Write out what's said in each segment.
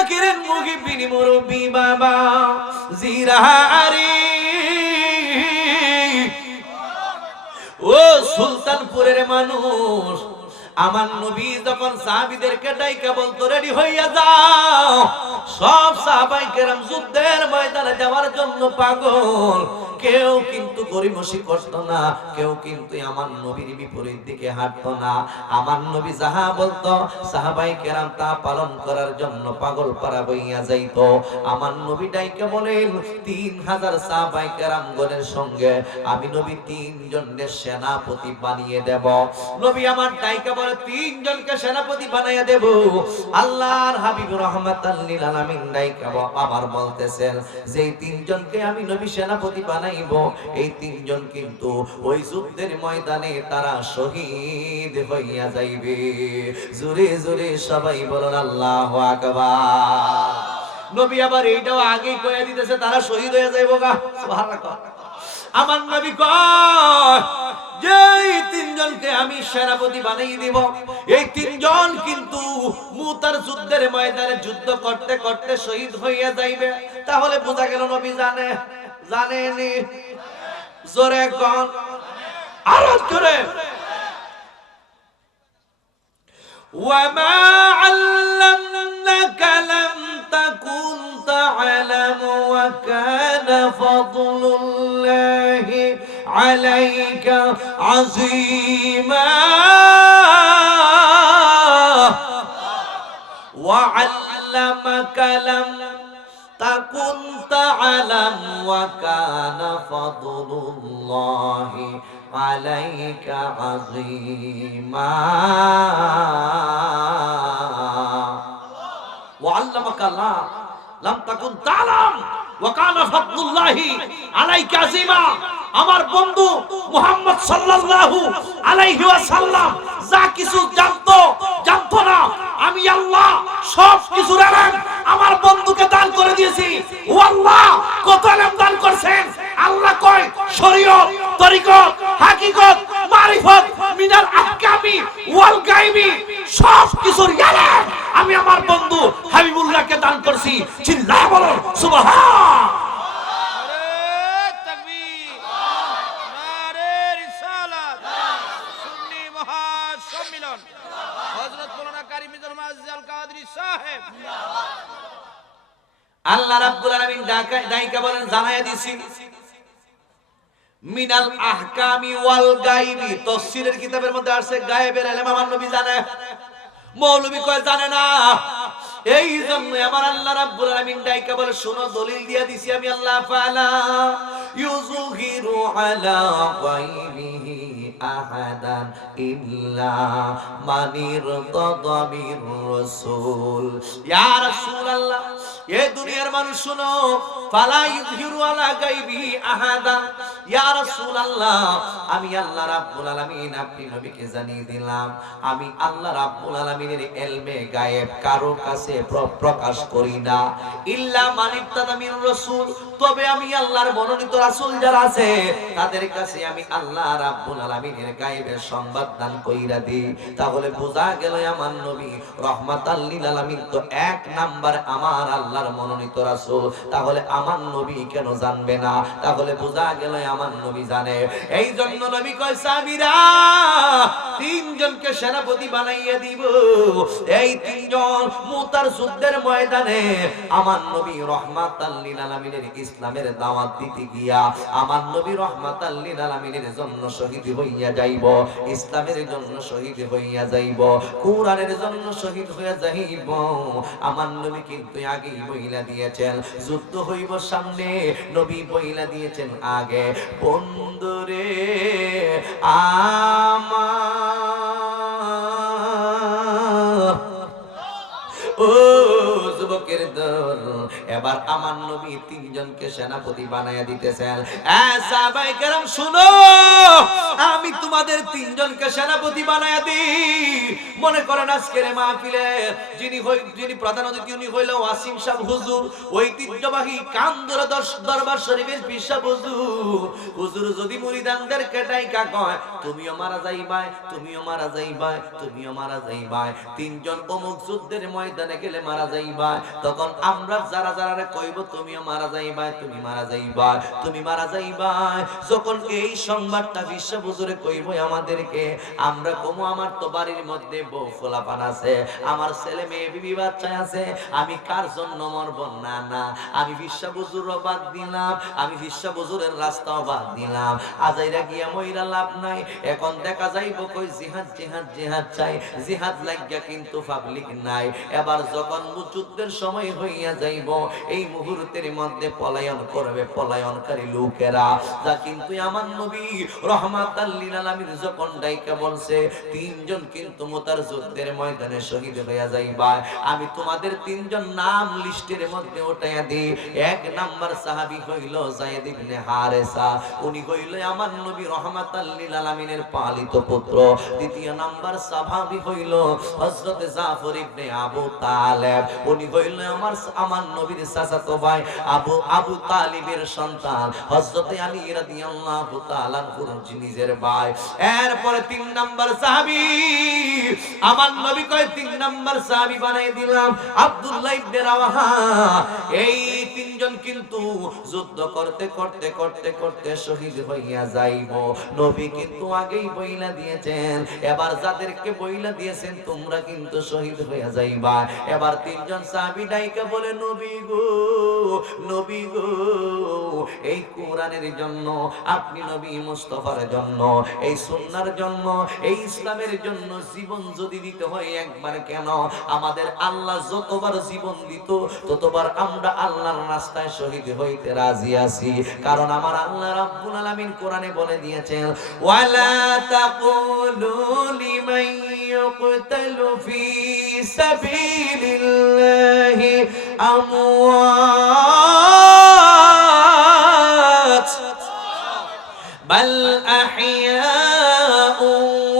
জাকিরের মুহিবিনী মুরব্বি বাবা জিরাহারি ও সুলতানপুরের মানুষ, আমার নবী যখন সাহাবীদেরকে ডাইকা বলতো রেডি হইয়া যাও, সব সাহাবায়ে কেরাম যুদ্ধের ময়দানে যাওয়ার জন্য পাগল। কেউ কিন্তু গরিমসি করতো না, কেউ কিন্তু আমার নবীর বিপরীত দিকে হাঁটতো না। আমার নবী যাহা বলতো সাহাবায়ে কেরাম তা পালন করার জন্য পাগল পারা হইয়া যাইতো। আমার নবী ডাইকা বলেন 3000 সাহাবায়ে কেরাম গণের সঙ্গে আমি নবী 3 জনের সেনাপতি বানিয়ে দেব। নবী আমার ডাইকা বলে 3 জনকে সেনাপতি বানাইয়া দেব। আল্লাহর হাবিব রাহমাতাল লিল আলামিন ডাইকা আবার বলতেছেন যে 3 জনকে আমি নবী সেনাপতি বানাইব, এই 3 জন কিন্তু ওই যুদ্ধের ময়দানে তারা শহীদ হইয়া যাইবে। জোরে জোরে সবাই বলেন আল্লাহু আকবার। নবী আবার এইটাও আগেই কইয়া দিতেছে তারা শহীদ হয়ে যাইবো গা। সুবহানাল্লাহ। আমার নবী কয় যে 3 জনকে আমি সেনাপতি বানিয়ে দিব, এই 3 জন কিন্তু মুতার যুদ্ধের ময়দানে যুদ্ধ করতে করতে শহীদ হইয়া যাইবে। তাহলে বোঝা গেল নবী জানেনি। জোরে কোন আরো জোরে। ওয়ামা আল্লামনাকা লাম তাকুন তা'লাম ওয়া কানা ফাদলুল্লাহি আলাইকা আযীমা ওয়া আল্লামাকা লাম তাকুন তা'লাম ওয়া কানা ফাদলুল্লাহি আলাইকা আযীমা ওয়া আল্লামাকা লাম তাকুন তা'লাম ওয়া কানা ফাদলুল্লাহি আলাইকা আযীমা। আমার বন্ধু মুহাম্মদ সাল্লাল্লাহু আলাইহি ওয়াসাল্লাম যা কিছু জানতো না, আমি আল্লাহ সব কিছু ইলম আমার বন্ধুকে দান করে দিয়েছি। ও আল্লাহ কত ইলম দান করেছেন। আল্লাহ কয় শরীয়ত, তরিকত, হাকিকত, মারিফত, মিনাল আহকামি ওয়াল গায়বি সব কিছুর ইলম আমি আমার বন্ধু হাবিবুল্লাহকে দান করেছি। চিল্লায়ে বলুন সুবহান। আল্লাহ রাব্বুল আলামিন ডাইকা বলেন জানায়া দিছি মিনাল আহকামি ওয়াল গায়বি। তাফসীরের কিতাবের মধ্যে আছে গায়েবের ইলম আমার নবী জানে, মৌলভী কয় জানে না। এই জন্য আমার আল্লাহ রাব্বুল আলামিন ডাইকা বলে শোনো দলিল দিয়া দিছি আমি আল্লাহ ফালা ইউযহিরু আলা গায়বিহি আহাদান ইল্লা মানির তাদাবির রাসূল। ইয়া রাসূলুল্লাহ এ দুনিয়ার মানুষ শুনো, ফালা ইউযহিরু আলা গায়বিহি আহাদান। ইয়া রাসূলুল্লাহ আমি আল্লাহ রাব্বুল আলামিন আপনি নবীকে জানিয়ে দিলাম আমি আল্লাহ রাব্বুল আলামিনের ইলমে গায়েব কারো কাছে প্রকাশ করি না। ইল্লা মানিত্তাদামির রাসূল, তবে আমি আল্লাহর মনোনীত রাসূল যারা আছে তাদের কাছে আমি আল্লাহ রাব্বুল আলামিনের গায়েবের সংবাদ দান কইরা দিই। তাহলে বোঝা গেল আমার নবী রাহমাতাল লিল আলামিন তো 1 নাম্বার আমার আল্লাহর মনোনীত রাসূল। তাহলে আমার নবী কেন জানবে না? তাহলে বোঝা গেল আমার নবী জানে। এই জন্য নবী কয় সাহাবীরা 3 জনকে সেনাপতি বানাইয়া দিব। এই 3 জন মুতার যুদ্ধের ময়দানে আমার নবী রাহমাতাল লিল আলামিনের ইসলামের দাওয়াত দিতে গিয়া আমার নবী রাহমাতাল লিল আলামিনের জন্য শহীদ হইয়া যাইব, ইসলামের জন্য শহীদ হইয়া যাইব, কুরআনের জন্য শহীদ হইয়া যাইব। আমার নবী কিন্তু আগেই বইলা দিয়েছেন যুদ্ধ হইব সামনে, নবী বইলা দিয়েছেন আগে বন্ধুরে আমার ও যুবকের দল। এবার আমার নবী 3 জনকে সেনাপতি বানায়া দিতেছেন। সাহাবায়ে কেরাম শুনো, আমি তোমাদের 3 জনকে সেনাপতি বানায়া দিই। মনে করেন আজকের মাহফিলে যিনি প্রধান অতিথি উনি হইল ওয়াসিম সাহেব হুজুর, ঐতিহ্যবাহী কান্দর দরবার শরীফের পীর সাহেব হুজুর। হুজুর যদি মুরিদানদেরকে ডাইকা কয় তুমিও মারা যাইবাই, তুমিও মারা যাইবাই, তুমিও মারা যাইবাই, তিনজন অমুক যুদ্ধের ময়দানে গেলে মারা যাইবাই, তখন আমরা যারা যারা কইব তুমিও মারা যাইবাই, তুমি মারা যাইবাই, তুমি মারা যাইবাই, যখন এই সংবাদটা বিশ্ব হুজুরে কইব আমাদেরকে, আমরা কমু আমার তো বাড়ির মধ্যে বউ ফোলাপান আছে, আমার ছেলে মেয়ে বিবি বাচ্চা আছে, আমি কার জন্য মরব? না না, আমি বিশ্ব হুজুরও বাদ দিলাম, আমি বিশ্ব হুজুরের রাস্তাও বাদ দিলাম, আজাইরা গিয়া মইরা লাভ নাই। এখন দেখা যাইব কই জিহাদ জিহাদ জিহাদ চাই, জিহাদ লাগিয়া কিন্তু পাবলিক নাই। এবার যখন যুদ্ধের সময় হইয়া যাইব, এই মুহূর্তের মধ্যে পলায়ন করবে পলায়নকারী লোকেরা, যা কিন্তু আমার নবী রহমাতাল লিল আলামিন যখন ডাইকা বলছে তিনজন কিন্তু মুতার যুদ্ধের ময়দানে শহীদ হইয়া যাইবা, আমি তোমাদের তিনজন নাম লিস্টের মধ্যে উঠাইয়া দিই। এক নাম্বার সাহাবী হইল যায়েদ ইবনে হারেসা, উনি হইল আমার নবী রহমাতাল লিল আলামিনের পালিত পুত্র। দ্বিতীয় নাম্বার সাহাবী হইল হযরত জাফর ইবনে আবু তালেব, উনি হইল আমার নবীর চাচাতো ভাই আবু তালিবের সন্তান হযরত আলী রাদিয়াল্লাহু তাআলা আনহুর নিজের ভাই। এরপরে তিন নাম্বার সাহাবী আমার নবী কয় তিন নাম্বার সাহাবী বানাই দিলাম আব্দুল্লাহ ইবনে রাওয়াহা। এই তিনজন কিন্তু যুদ্ধ করতে করতে করতে করতে শহীদ হইয়া যাইব। নবী কিন্তু আগেই বইলা দিয়েছেন, এবার যাদেরকে বইলা দিয়েছেন তোমরা কিন্তু শহীদ হইয়া যাইবা। এবার তিনজন সাহাবী ডাইকা বলে নবী গো, নবী গো, এই কোরআনের জন্য, আপনি নবী মুস্তাফার জন্য, এই সুন্নাহর জন্য, এই ইসলামের জন্য জীবন যদি দিতে হয় একবার কেন, আমাদের আল্লাহ যতবার জীবন দিত ততবার আমরা আল্লাহর রাস্তায় শহীদ হইতে রাজি আছি। কারণ আমার আল্লাহ রাব্বুল আলামিন কোরআনে বলে দিয়েছেন ওয়ালা তাকুলু লিমান ইউকতালু ফি সাবিলিল্লাহি আমওয়াত বাল আহইয়াউ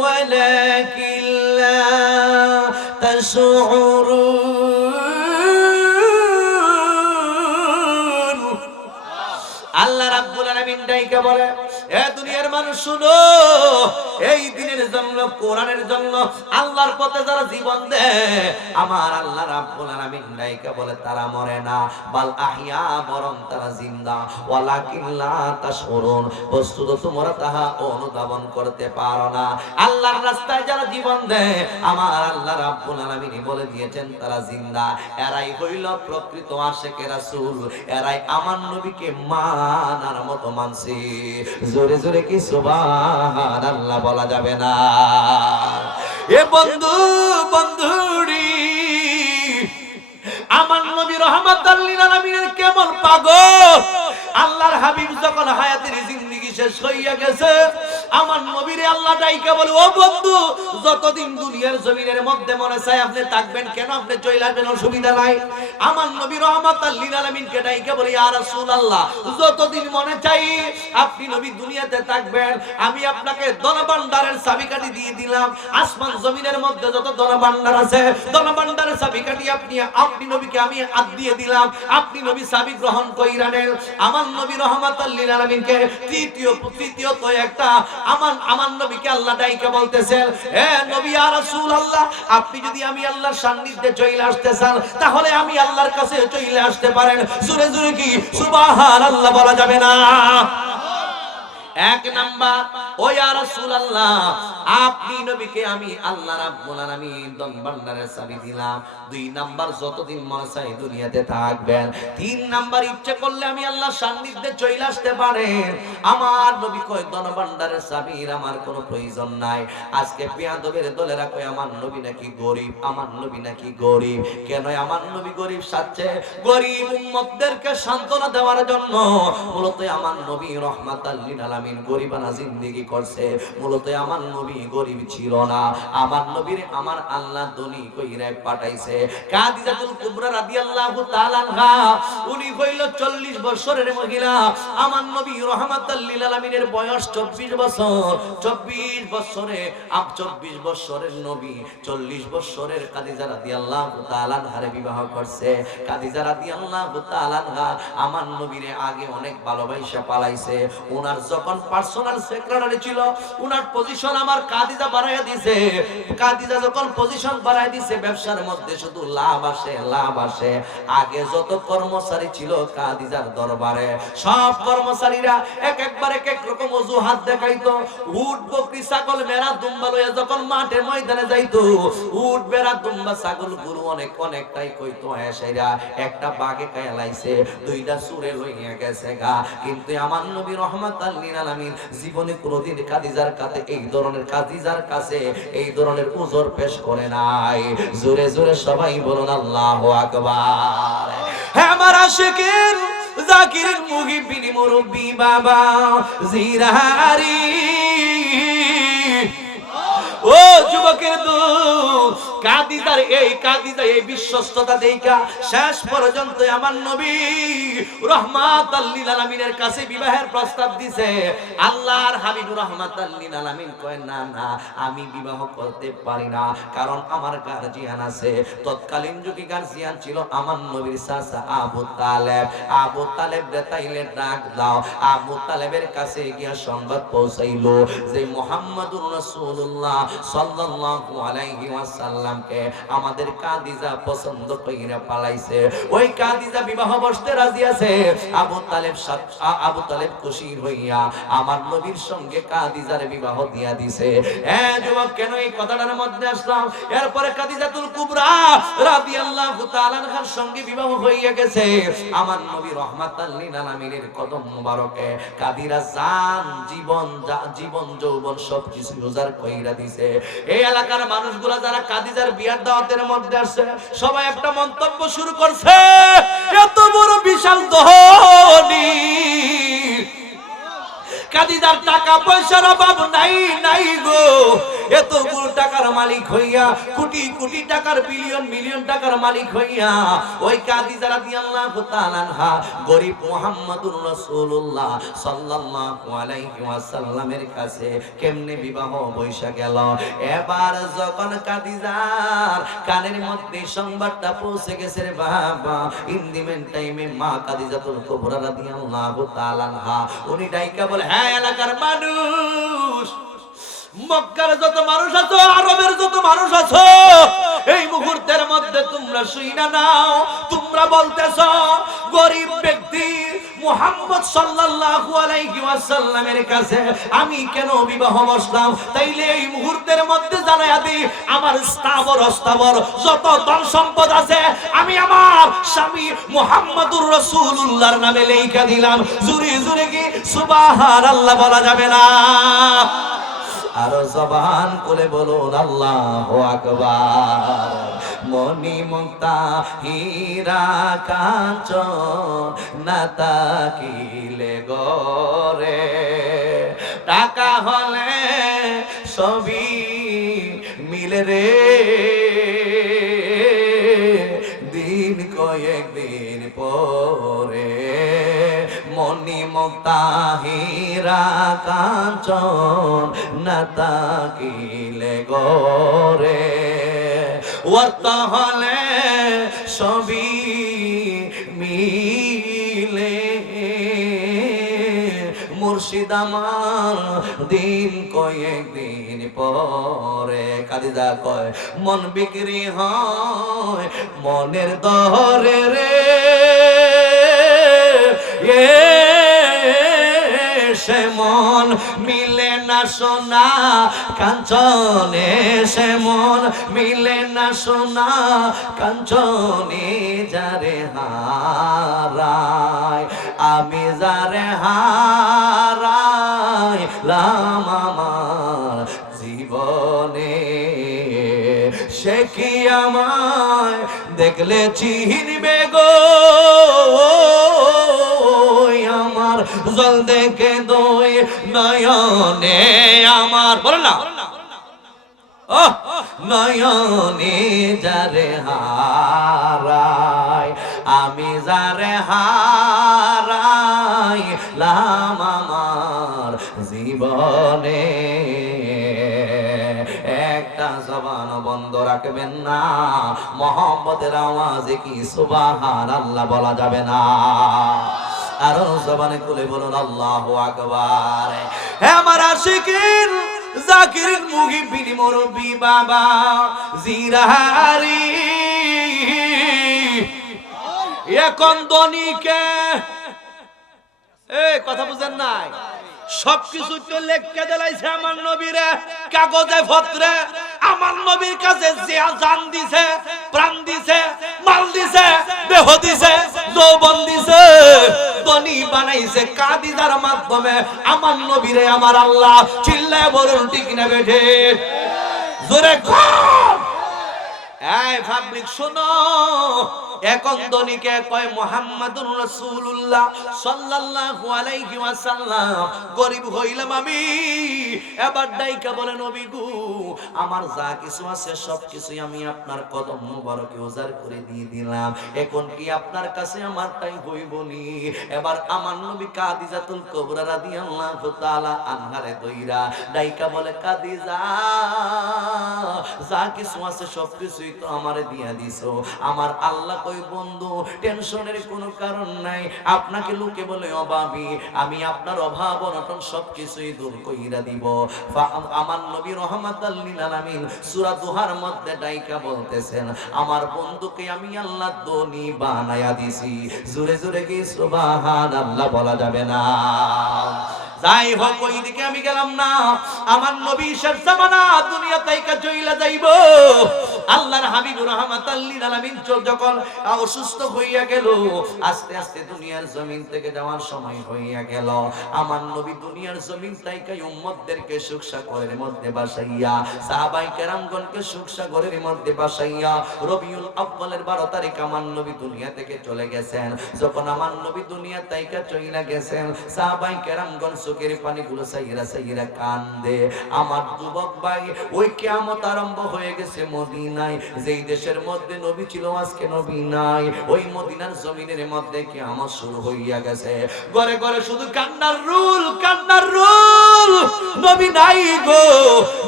ওয়ালাকিন লা তাশউরুন। আল্লাহ রাব্বুল আলামিন ডাইকা বলে এ দুনিয়ার মানুষ শুনো, এই দিনের জন্য কোরআনের জন্য আল্লাহর পথে যারা জীবন দেয় আমার আল্লাহ রাব্বুল আলামিন ডাইকা বলে তারা মরে না, বাল আহইয়া, বরং তারা জিন্দা, ওয়ালাকিন লা তাশউরুন, বস্তুত তোমরা তাহা অনুধাবন করতে পারো না। আল্লাহর রাস্তায় যারা জীবন দেয় আমার আল্লাহ রাব্বুল আলামিন বলে দিয়েছেন তারা জিন্দা, এরাই হইল প্রকৃত আশিকে রাসূল, এরাই আমার নবীকে মানার মতো মানছে। জোরে জোরে কি সুবহানাল্লাহ বলা যাবে না? এ বন্ধু বন্ধুরি, আমার নবী রহমাতাল লিল আলামিনের কেমন পাগল। আল্লাহর হাবিব যখন হায়াতের জিন্দেগি শেষ হইয়া গেছে আমার নবীরে আল্লাহ ডাইকা বলে ও বন্ধু, যতদিন দুনিয়ার জমিনের মধ্যে মনে চায় আপনি থাকবেন, কেন আপনি চলে আসবেন, অসুবিধা নাই। আমার নবী রহমাতাল লিল আলামিনকে ডাইকা বলে ইয়া রাসূলুল্লাহ, যতদিন মনে চাই আপনি নবী দুনিয়াতে থাকবেন, আমি আপনাকে ধনভাণ্ডারের চাবিকাঠি দিয়ে দিলাম। আসমান জমিনের মধ্যে যত ধনভাণ্ডার আছে ধনভাণ্ডারের চাবিকাঠি আপনি নবীকে আমি হাত দিয়ে দিলাম, আপনি নবী চাবি গ্রহণ কইরা নেন। আমার নবী রহমাতাল লিল আলামিনকে তৃতীয়ত একটা আমার নবীকে আল্লাহ ডাইকা বলতেছেন হে নবী ইয়া রাসূলুল্লাহ, আপনি যদি আমি আল্লাহর সান্নিধ্যে চলে আসতে চান তাহলে আমি আল্লাহর কাছে চলে আসতে পারেন। জোরে জোরে কি সুবহানাল্লাহ বলা যাবে না? এক নাম্বার ও ইয়া রাসূলুল্লাহ, আপনি নবীকে আমি আল্লাহ রাব্বুল আলামিন ধনভাণ্ডারের চাবি দিলাম। দুই নাম্বার যতদিন মনে চাই দুনিয়াতে থাকবেন। তিন নাম্বার ইচ্ছে করলে আমি আল্লাহর সান্নিধ্যে চলে আসতে পারেন। আমার নবী কয় ধনভাণ্ডারের চাবির আমার কোনো প্রয়োজন নাই। আজকে পেয়াদবের দলেরা কয় আমার নবী নাকি গরিব, আমার নবী নাকি গরিব। কেন আমার নবী গরিব সাজছে? গরিব উম্মতদেরকে সান্ত্বনা দেওয়ার জন্য। মূলত আমার নবী রহমাতাল লিল আলামিন গরিবানা জিন্দেগি করছে। মূলত আমার নবী নবী গরিব ছিল না, আমার নবীর আমার আল্লাহ ধনী কইরা পাঠাইছে। খাদিজাতুল কুবরা রাদিয়াল্লাহু তাআলা আনহা উনি হইল 40 বছরের মহিলা। আমার নবী রাহমাতাল লিল আলামিনের বয়স 24 বছর। 24 বছরে 24 বছরের নবী 40 বছরের খাদিজা রাদিয়াল্লাহু তাআলা আনহারে বিবাহ করছে। খাদিজা রাদিয়াল্লাহু তাআলা আনহা আমার নবীরে আগে অনেক ভালোবাসা পালাইছে। ওনার যখন পার্সোনাল সেক্রেটারি ছিল, ওনার পজিশন আমার খাদিজা বাড়াইয়া দিয়েছে। খাদিজা যখন পজিশন বাড়াইয়া দিয়েছে, ব্যবসার মধ্যে শুধু লাভ আসে লাভ আসে। আগে যত কর্মচারী ছিল খাদিজার দরবারে, সব কর্মচারীরা একবার এক এক রকম অজুহাত দেখাইতো। উট বকরি ছাগল ভেড়া দুম্বা লইয়া যখন মাঠে ময়দানে যাইতো, উট ভেড়া দুম্বা ছাগল গরু অনেক অনেকটাই কইতো এসেরা একটা বাগে কায়ালাইছে, দুইটা সুরে লইয়া গেছে গা। কিন্তু আমার নবী রাহমাতাল লিল আলামিন জীবনে কোনোদিন খাদিজার কাছে এই ধরনের উজর পেশ করে নাই। জোরে জোরে সবাই বলুন আল্লাহু আকবার। হে আমার আশিকিন জাকির মুহিবিন মুরব্বি বাবা জিরারি, ও যুবকের দূত, খাদিজা এই বিশ্বস্ততা দেখা শেষ পর্যন্ত আমার নবী রাহমাতাল লিল আলামিনের কাছে বিবাহের প্রস্তাব দিছে। আল্লাহর হাবিব রাহমাতাল লিল আলামিন কয় না না, আমি বিবাহ করতে পারি না, কারণ আমার গার্জিয়ান আছে। তৎকালীন যুগে গার্জিয়ান ছিল আমার নবীর চাচা আবু তালেব। আবু তালেব তাইলে ডাক দাও। আবু তালেবের কাছে গিয়া সংবাদ পৌঁছাইলো যে মুহাম্মাদুর রাসূলুল্লাহ সাল্লাল্লাহু আলাইহি ওয়াসাল্লামকে আমাদের খাদিজা পছন্দ কইরা পালাইছে। ওই খাদিজা বিবাহ বসতে রাজি আছে। আবু তালেব খুশি হইয়া আমার নবীর সঙ্গে খাদিজার বিবাহ দিয়া দিছে। যুবক, কেন এই কথাটার মধ্যে আসলাম? এরপরে খাদিজাতুল কুবরা রাদিয়াল্লাহু তাআলা আনহার সঙ্গে বিবাহ হইয়া গেছে। আমার নবী রাহমাতাল লিল আলামিনের কদম মোবারকে খাদিজা জীবন যৌবন সবকিছু উজাড় কইরা দিছে। এই এলাকার মানুষগুলা যারা খাদিজার বিয়ার দাওয়াতের মধ্যে আসছে, সবাই একটা মন্তব্য শুরু করছে, এত বড় বিশাল ধনী, খাদিজার টাকা পয়সার অভাব নাই নাই গো, এতগুলো টাকার মালিক হইয়া, কোটি কোটি টাকার মিলিয়ন টাকার মালিক হইয়া ওই খাদিজা রাদিয়াল্লাহু তাআলা আনহা গরিব মুহাম্মদুর রাসূলুল্লাহ সাল্লাল্লাহু আলাইহি ওয়াসাল্লামের কাছে কেমনে বিবাহ বৈশা গেল। এবার যখন খাদিজার কানের মধ্যে সংবাদটা পৌঁছে গেছে রে বাবা, ইন দি মেন টাইমে মা খাদিজাতুল কুবরা রাদিয়াল্লাহু তাআলা আনহা উনি ডাইকা বলে, হ্যাঁ এলাকার মানুষ, মক্কার যত মানুষ আছো, আরবের যত মানুষ আছো, এই মুহূর্তের মধ্যে তোমরা শুইনা নাও। তোমরা বলতেছো গরিব ব্যক্তি মুহাম্মদ সাল্লাল্লাহু আলাইহি ওয়াসাল্লামের কাছে আমি কেন বিবাহ বসলাম? তাইলে এই মুহূর্তের মধ্যে জানাইয়া দিই, আমার স্থাবর অস্থাবর যত ধন সম্পদ আছে আমি আমার স্বামী মুহাম্মদুর রাসূলুল্লাহর নামে লেখা দিলাম। জোরে জোরে কি সুবহানাল্লাহ বলা যাবে না? আরো জবান খুলে বলুন আল্লাহু আকবার। মনি মুক্তা হীরা কাঞ্চন না তাকিলে গরে, টাকা হলে সবই মিলে রে, দিন কয়েকদিন পরে। মনি মুক্তা হীরা কাঞ্চন না তাকিলে গরে, অর্থ হলে সবই মিলে, মুর্শিদ আমার দিন কয়েকদিন পরে। খাদিজা কয় মন বিক্রি হয় মনের দরে রে, সে মন মিলে না সোনা কাঞ্চনে, সে মন মিলে না সোনা কাঞ্চনে। যারে হারায় আমি যারে হারাইলাম আমার জীবনে, সে কি আমায় দেখলে চিনবে গো? আমার জল দেখে দই নয়নে আমার, বল না নয়নে যারে হারাই আমি যারে হারাই লাম আমার জীবনে একটা জবান বন্ধ রাখবেন না, মোহাম্মদের আওয়াজে কি সুবহানাল্লাহ বলা যাবে না? আরো জবানে খুলে বলুন আল্লাহু আকবার। হে আমার আশিকিন জাকিরিন মুহিবিন মুরব্বি বাবা জিরাহারি এখন দনিকে এই কথা বুঝেন নাই? সবকিছু তো লেখকে দিলাইছে আমার নবীরে কাগজে পত্রে। আমার নবীর কাছে যে জান দিছে, প্রাণ দিছে, মাল দিছে, দেহ দিছে, যৌবন দিছে, ধনী বানাইছে কাদিজার মাধ্যমে আমার নবীরে আমার আল্লাহ। চিল্লায় বলুন ঠিক না বেঠে? জোরে কর। এই পাবলিক শোনো, এখন দনিকে কয় মুহাম্মাদুর রাসূলুল্লাহ সাল্লাল্লাহু আলাইহি ওয়াসাল্লাম। গরিব হইলাম আমি, এবার ডাইকা বলে নবী গো আমার যা কিছু আছে সবকিছু আমি আপনার কদম মুবারকে উজাড় করে দিয়ে দিলাম, এখন কি আপনার কাছে আমারটাই হইবনি? এবার আমার নবী কাদিজাতুল কুবরা রাদিয়াল্লাহু তাআলা আনহারে দইরা ডাইকা বলে কাদিজা যা কিছু আছে সবকিছুই তো আমারে দিয়া দিছো, আমার আল্লাহ কই বন্ধু টেনশনের কোনো কারণ নাই, আপনাকে লোকে বলে অভাবী, আমি আপনার অভাব অনটন সবকিছুই দূর কইরা দিব। আমার নবী রাহমাতাল লিল আলামিন সূরা দুহার মধ্যে ডাইকা বলতেছেন আমার বন্ধুকে আমি আল্লাহ ধনী বানায়া দিছি। জোরে জোরে কি সুবহানাল্লাহ বলা যাবে না? যাই হোক ওই দিকে আমি গেলাম না, আমার নবী শেষ জামানা দুনিয়া থেকে চইলা যাইব। আল্লাহর হাবিব রাহমাতাল লিল আলামিন যখন অসুস্থ হইয়া গেল, আস্তে আস্তে দুনিয়ার জমিন থেকে যাওয়ার সময় হইয়া গেল, আমার নবী দুনিয়ার জমিন থেকে উম্মতদেরকে সুখ সাগরের মধ্যে বাসাইয়া, সাহাবাই কেরামগণকে সুখ সাগরের মধ্যে বাসাইয়া রবিউল আউয়ালের 12 তারিখ আমার নবী দুনিয়া থেকে চলে গেছেন। যখন আমার নবী দুনিয়া থেকে চইলা গেছেন, সাহাবাই কেরামগণ চোখের পানিগুলো সাইরা সাইরা কান্দে। আমার যুবক ভাই, ওই কিয়ামত আরম্ভ হয়ে গেছে মদিনায়, যেই দেশের মধ্যে নবী ছিল আজকে নবী নাই, ওই মদিনার জমিনের মধ্যে কিয়ামত শুরু হইয়া গেছে। ঘরে ঘরে শুধু কান্নার রুল, কান্নার রুল। নবী নাই গো,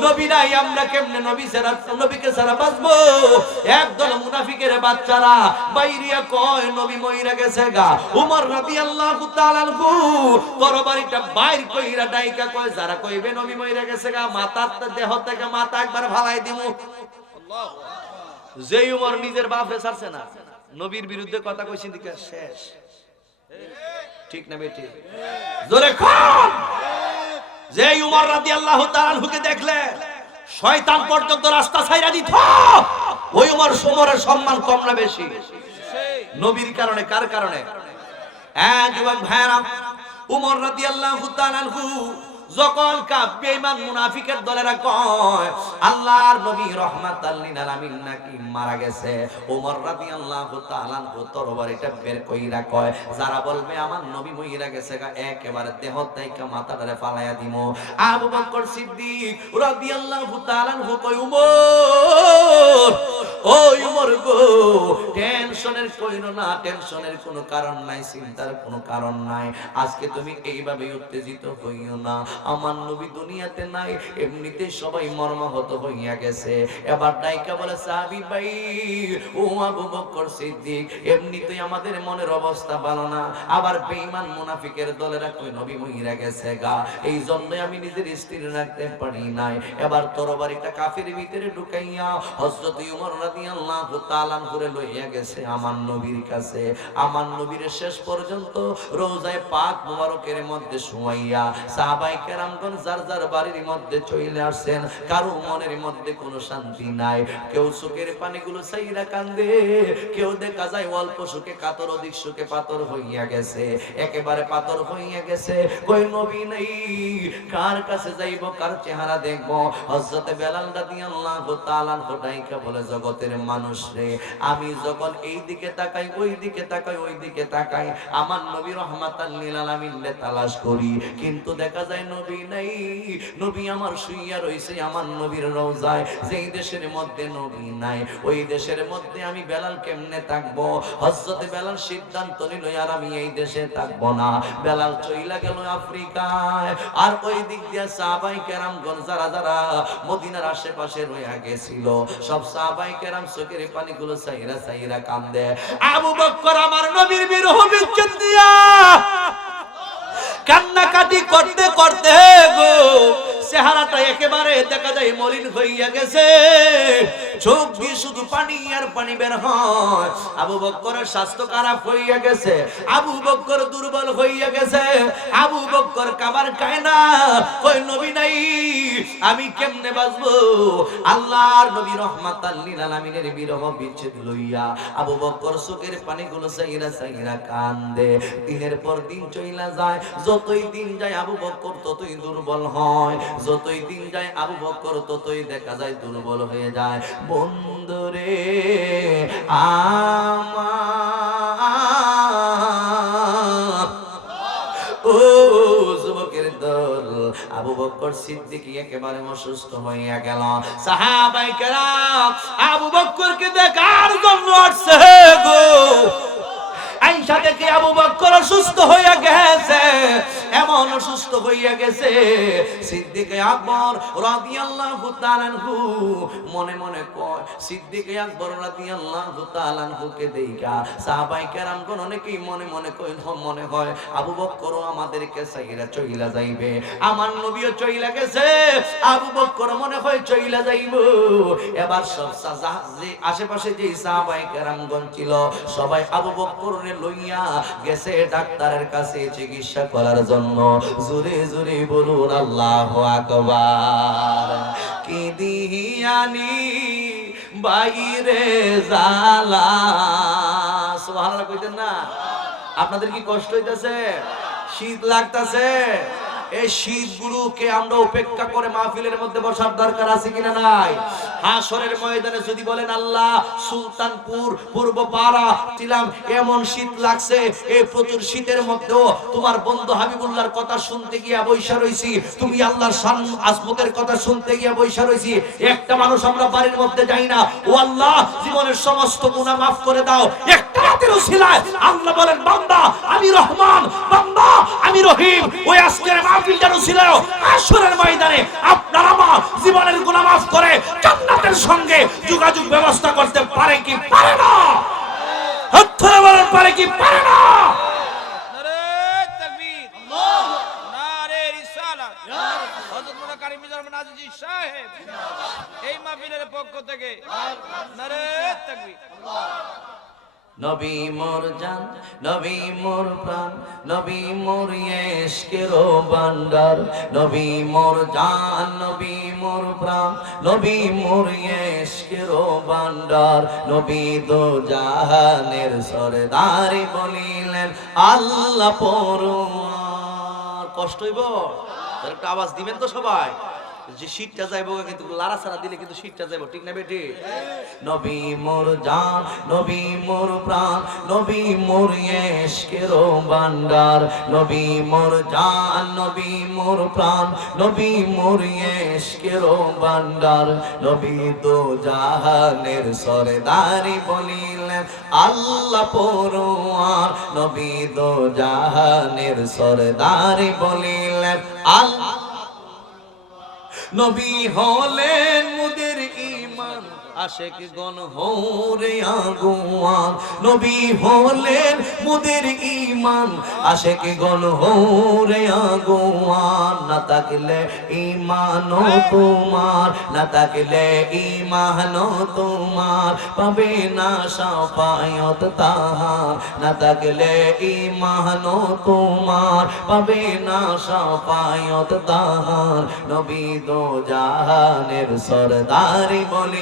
নবী নাই, আমরা কেমনে নবী ছাড়া, নবীকে ছাড়া বাঁচবো? একদল মুনাফিকের বাচ্চারা বাইরিয়া কয় নবী মইরা গেছে গা। উমর রাদিয়াল্লাহু তাআলা আনহু তরবারিটা বাইর কইরা ডাইকা কয় যারা কইবে নবী মইরা গেছে গা, মাথার দেহ থেকে মাথা একবার ফালাই দিমু। আল্লাহু আকবার। যেই উমর নিজের বাপরে ছাড়ছে না, নবীর বিরুদ্ধে কথা কইছেন দিকে শেষ। ঠিক না বেটি? জোরে কোন? যেই উমর রাদিয়াল্লাহু তাআলা আনহুকে দেখলে শয়তান পর্যন্ত রাস্তা ছাইরা দিত, ওই উমরের সম্মান কম না বেশি? নবীর কারণে। কার কারণে? হ্যাঁ যুবক ভাইরা, উমর রাদিয়াল্লাহু তাআলা আনহু যখন বেঈমান মুনাফিকের দলেরা কয় আল্লাহর নবী রাহমাতাল লিল আলামিন নাকি মারা গেছে, ওমর রাদিয়াল্লাহু তাআলা তরবারিটা বের কইরা কয় যারা বলবে আমার নবী মইরা গেছে একেবারে দেহ থেকে মাথাটারে ফালাইয়া দিমু। আবু বকর সিদ্দিক রাদিয়াল্লাহু তাআলা কয় উমর, ও উমর গো টেনশনের কইরো না, টেনশনের কোনো কারণ নাই, চিন্তার কোনো কারণ নাই, আজকে তুমি এইভাবে উত্তেজিত হইও না, আমার নবী দুনিয়াতে নাই, এমনিতে সবাই মর্মাহত হইয়া গেছে। এবার ডাইকা বলে সাহাবী ভাই ও আবু বকর সিদ্দিক, এমনিতেই আমাদের মনের অবস্থা ভালো না, আবার বেঈমান মুনাফিকের দলেরা কই নবী মইরা গেছে গা, এই জন্যই আমি নিজের স্থির রাখতে পারি নাই। এবার তরবারিটা কাফির ভিতরে ঢুকাইয়া হযরত ওমর রাদিয়াল্লাহু তাআলা করে লইয়া গেছে আমার নবীর কাছে। আমার নবীর শেষ পর্যন্ত রওজায়ে পাক মুবারকের মধ্যে শুয়াইয়া সাহাবায়ে কেরামগণ যার যার বাড়ির মধ্যে চলে আসেন, কারো মনের মধ্যে কোনো শান্তি নাই, কেউ চোখের পানিগুলো ছাইরা কান্দে, কেউ দেখা যায় অল্প সুখে কাতর, অধিক সুখে পাথর হইয়া গেছে, একেবারে পাথর হইয়া গেছে। কই নবী নাই, কার কাছে যাইব, কার চেহারা দেখব? হযরত বেলাল রাদিয়াল্লাহু তাআলা ডাইকা বলে জগতে জগতের মানুষ রে, আমি যখন এই দিকে তাকাই, ওই দিকে তাকাই, ওই দিকে তাকাই, আমার নবী রহমাতাল লিল আলামিন রে তালাশ করি, কিন্তু দেখা যায় নবী নাই। নবী আমার শুইয়া রইছে আমার নবীর রওজায়। যেই দেশের মধ্যে নবী নাই, ওই দেশের মধ্যে আমি বেলাল কেমনে থাকবো? হযরতে বেলাল সিদ্ধান্ত নিল, আর আমি এই দেশে থাকবো না। বেলাল চইলা গেল আফ্রিকায়। আর ওই দিক দিয়ে সাহাবায়ে কেরামগণ যারা যারা মদিনার আশেপাশে রইয়া গেছিল, সব সাহাবায়ে কেরাম চোখের পানিগুলো চাইরা চাইরা কান্দে। আবু বকর আমার নবীর বিরহ বিচ্ছেদ দিয়া কান্নাকাটি করতে করতে গো চেহারাটা একেবারে দেখা যায় মলিন হইয়া গেছে, চোখ দিয়ে শুধু পানি আর পানি বের হয়। আবু বকরের স্বাস্থ্য খারাপ হইয়া গেছে, আবু বকর দুর্বল হইয়া গেছে, আবু বকর খাবার খায় না। কই নবী নাই, আমি কেমনে বাঁচবো? আল্লাহর নবী রহমাতাল লিল আলামিনের বিরহ বিচ্ছেদ লইয়া আবু বকর চোখের পানিগুলো চাইরা চাইরা কান্দে। দিনের পর দিন চইলা যায়, যতই দিন যায় আবু বকর ততই দুর্বল হয়, যতই দিন যায় আবু বকর ততই দেখা যায় দুর্বল হয়ে যায়। বন্ধুরে আমার ও যুবকের দল, আবু বকর সিদ্দিক একেবারে অসুস্থ হইয়া গেল। সাহাবায়ে কেরাম আবু বকরকে দেখার জন্য আসছে গো। আয়েশা দেখে আবু বকর অসুস্থ হইয়া গেছে, এমন অসুস্থ হইয়া গেছে। সিদ্দিক আকবর রাদিয়াল্লাহু তাআলা আনহু মনে মনে কয়, সিদ্দিক আকবর রাদিয়াল্লাহু তাআলা আনহুকে দেইখা সাহাবায়ে কেরামগণ অনেকেই মনে মনে কয়, মনে হয় আবু বকর আমাদেরকে ছাইরা চইলা যাইবে, আমার নবীও চইলা গেছে, আবু বকর মনে হয় চইলা যাইব। এবার সব যে আশেপাশে যে সাহাবায়ে কেরামগণ ছিল সবাই আবু বকরের লইয়া গেছে ডাক্তারের কাছে চিকিৎসা করার জন্য। জোরে জোরে বলুন আল্লাহু আকবার। কি দিয়ানি বাইরে জালা, সুবহানাল্লাহ কইতেন না? আপনাদের কি কষ্ট হইতাছে? শীত লাগতাছে? এই শীতগুলোকে আমরা উপেক্ষা করে মাহফিলের মধ্যে বসার দরকার আছে কিনা নাই? হাসরের ময়দানে যদি বলেন আল্লাহ সুলতানপুর পূর্বপাড়া ছিলাম, এমন শীত লাগছে, এই প্রচুর শীতের মধ্যেও তোমার বন্ধু হাবিবুল্লাহর কথা শুনতে গিয়া বৈশা রইছি, তুমি আল্লাহর শান আজমতের কথা শুনতে গিয়া বৈশা রইছি, একটা মানুষ আমরা বাড়ির মধ্যে যাই না। ও আল্লাহ জীবনের সমস্ত গুনাহ মাফ করে দাও, একটা রাতের উসিলায় আল্লাহ বলেন বান্দা আমি রহমান, বান্দা আমি রহিম। ওই আজকের মাহফিলটার উসিলায় হাসরের ময়দানে আপনার আমার জীবনের গুনাহ মাফ করে জান্নাতের সঙ্গে যোগাযোগ ব্যবস্থা করতে পারে কি পারে না? হাত ধরে বলেন পারে কি পারে না? নারে তাকবীর, আল্লাহু নারে রিসালাত, হযরত মুরা কারীম মিজানুর নাজিজি সাহেব এই মাহফিলের পক্ষ থেকে নারে তাকবীর। নবী মোর জান, নবী মোর প্রাণ, নবী মোর ইশকের ভান্ডার, নবী মোর জান, নবী মোর প্রাণ, নবী মোর ইশকের ভান্ডার, নবী দো জাহানের সরদারি বলিলেন আল্লাহ পরওয়ার। কষ্ট হইব? একটা আওয়াজ দিবেন তো সবাই, যে শীতটা যাইবো, কিন্তু লারা সারা দিলে কিন্তু শীতটা যাইবো, ঠিক না বেটি? নবী মোর জান, নবী মোর প্রাণ, নবী মোর ইশকের ভান্ডার, নবী মোর জান, নবী মোর প্রাণ, নবী মোর ইশকের ভান্ডার, নবী দো জাহানের সরদারি বলিলেন আল্লাহ পরওয়ার, নবী দো জাহানের সরদারি বলিলেন আল্লাহ। নবী হলেন মুদের ঈমান, আশিক গণ হৌরে আগুয়ান, নবী হলেন মুদের ঈমান, আশিক গণ হৌরে আগুয়ান। না থাকলে ঈমানও তোমার, না থাকলে ঈমানও তোমার, পাবে না শাফায়াত তাহার, না থাকলে ঈমানও তোমার, পাবে না শাফায়াত তাহার। নবী দো জাহানের সরদারি বলি